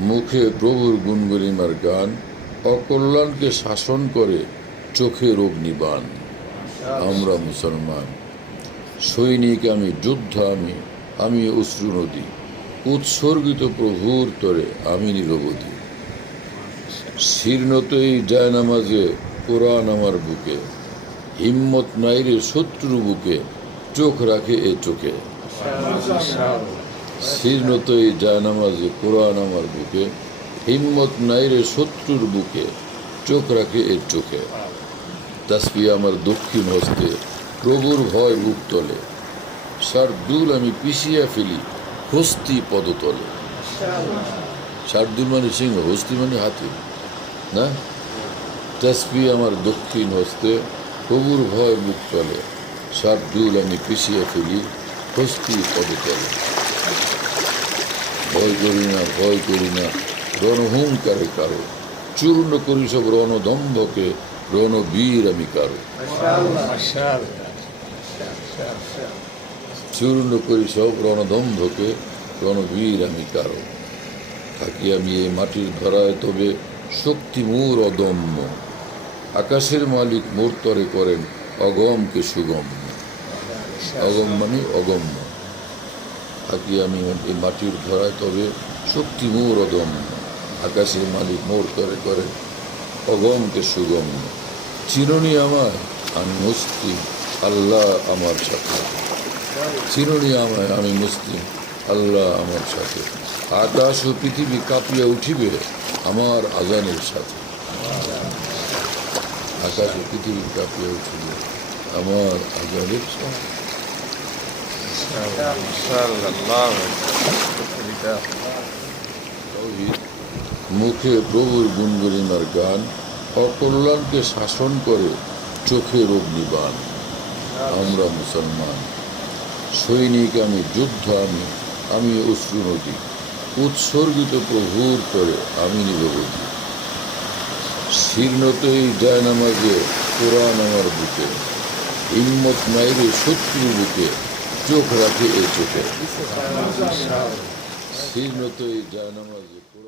মুখে প্রভুর গুণগরিমার গান, অকল্যাণকে শাসন করে চোখের অগ্নিবাণ আমরা মুসলমান, সৈনিক আমি, যোদ্ধা আমি আমি অশ্রু নদী। উৎসর্গিত প্রভুর তরে আমি নিরবধি। শীর্ণতই যায় নামাজে, কোরআন আমার বুকে। হিম্মত নাইরে শত্রু বুকে, চোখ রাখে এ চোখে। শীর্ণতই যায় নামাজে কোরআন আমার বুকে, হিম্মত নাই রে শত্রুর বুকে, চোখ রাখে এর চোখে। তাসপি আমার দক্ষিণ হস্তে, প্রভুর ভয় বুক তলে শার্দুল আমি পিছিয়ে ফেলি, হস্তি পদতলে। শার্দুল মানে সিংহ, হস্তি মানে হাতি, না? তাসপি আমার দক্ষিণ হস্তে, প্রভুর ভয় বুক তলে শার্দুল আমি পিছিয়ে ফেলি, হস্তি পদতলে। ভয় করি না, ভয় করি না। রণহুঙ্কারে কারও। চূর্ণ করি সব রণদম্ভকে। রণবীর আমি কারও। চূর্ণ করি সব রণদম্ভকে। রণবীর আমি কারও। থাকি আমি এই মাটির ধরায়, তবে শক্তি মোর অদম্য। আকাশের মালিক মোর তরে করেন অগমকে সুগম্য। অগম মানে অগম্য। থাকি আমি এই মাটির ধরায়, তবে শক্তি মোর অদম্য। আকাশের মালিক মোর করে করে অগমকে সুগম্য। চিরনি আমায়, আমি মুসলিম, আল্লাহ আমার সাথে। চিরনি আমায়, আমি মুসলিম, আল্লাহ আমার সাথে। আকাশ ও পৃথিবী কাঁপিয়া উঠিবে আমার আজানের সাথে। আকাশ ও পৃথিবী কাঁপিয়া উঠিবে আমার আজানের সাথে। মুখে প্রভুর গুণগরিমার গান, অকল্যাণকে শাসন করে চোখের অগ্নিবাণ আমরা মুসলমান, সৈনিক আমি, যুদ্ধ আমি আমি অশ্রু নদী, উৎসর্গিত প্রভুর করে আমি নিরবধি। শীর্ণতেই যায় নামাজে কোরআন আমার বুকে, হিম্মত মাইরে শত্রু বুকে চোখ রাখে এই চোখে শীর্ণতই যায় নামাজে কোরআন